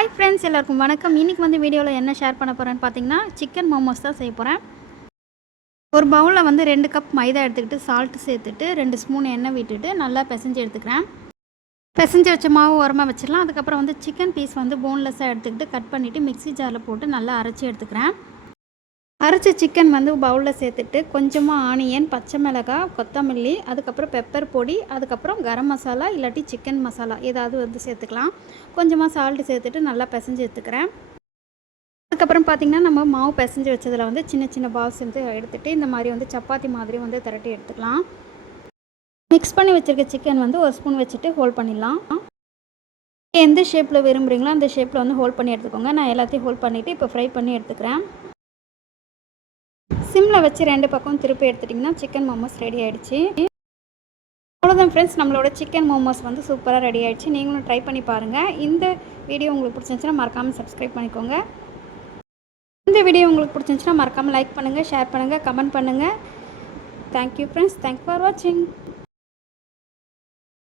Hi friends, எல்லாருக்கும் வணக்கம். இன்றைக்கி வந்து வீடியோவில் என்ன ஷேர் பண்ண போகிறேன்னு பார்த்தீங்கன்னா, சிக்கன் மோமோஸ் தான் செய்ய போகிறேன். ஒரு பவுலில் வந்து 2 கப் மைதா எடுத்துக்கிட்டு சால்ட்டு சேர்த்துட்டு 2 ஸ்பூன் எண்ணெய் விட்டுட்டு நல்லா பிசைஞ்சு எடுத்துக்கிறேன். பிசைஞ்சு வச்ச மாவு ஓரமாக வச்சிடலாம். அதுக்கப்புறம் வந்து சிக்கன் பீஸ் வந்து போன்லெஸ்ஸாக எடுத்துக்கிட்டு கட் பண்ணிவிட்டு மிக்ஸி ஜாரில் போட்டு நல்லா அரைச்சி எடுத்துக்கிறேன். அரைச்ச சிக்கன் வந்து பவுலில் சேர்த்துட்டு கொஞ்சமாக ஆனியன், பச்சை மிளகாய், கொத்தமல்லி, அதுக்கப்புறம் பெப்பர் பொடி, அதுக்கப்புறம் கரம் மசாலா இல்லாட்டி சிக்கன் மசாலா ஏதாவது வந்து சேர்த்துக்கலாம். கொஞ்சமாக சால்ட்டு சேர்த்துட்டு நல்லா பிசைஞ்சு எடுத்துக்கிறேன். அதுக்கப்புறம் பார்த்திங்கன்னா, நம்ம மாவு பிசைஞ்சு வச்சதில் வந்து சின்ன சின்ன பால்ஸ் வந்து எடுத்துகிட்டு இந்த மாதிரி வந்து சப்பாத்தி மாதிரி வந்து திரட்டி எடுத்துக்கலாம். மிக்ஸ் பண்ணி வச்சுருக்க சிக்கன் வந்து ஒரு ஸ்பூன் வச்சுட்டு ஹோல்ட் பண்ணிடலாம். எந்த ஷேப்பில் விரும்புகிறீங்களோ அந்த ஷேப்பில் வந்து ஹோல்ட் பண்ணி எடுத்துக்கோங்க. நான் எல்லாத்தையும் ஹோல்ட் பண்ணிவிட்டு இப்போ ஃப்ரை பண்ணி எடுத்துக்கிறேன். சிம்மில் வச்சு 2 பக்கம் திருப்பி எடுத்துட்டிங்கன்னா சிக்கன் மோமோஸ் ரெடி ஆகிடுச்சு. அவ்வளோதான் ஃப்ரெண்ட்ஸ், நம்மளோட சிக்கன் மோமோஸ் வந்து சூப்பராக ரெடி ஆகிடுச்சு. நீங்களும் ட்ரை பண்ணி பாருங்கள். இந்த வீடியோ உங்களுக்கு பிடிச்சிருந்துச்சுன்னா மறக்காமல் சப்ஸ்கிரைப் பண்ணிக்கோங்க. இந்த வீடியோ உங்களுக்கு பிடிச்சிருந்துச்சுன்னா மறக்காமல் லைக் பண்ணுங்கள், ஷேர் பண்ணுங்கள், கமெண்ட் பண்ணுங்கள். Thank you friends. தேங்க்ஸ் ஃபார் வாட்சிங்.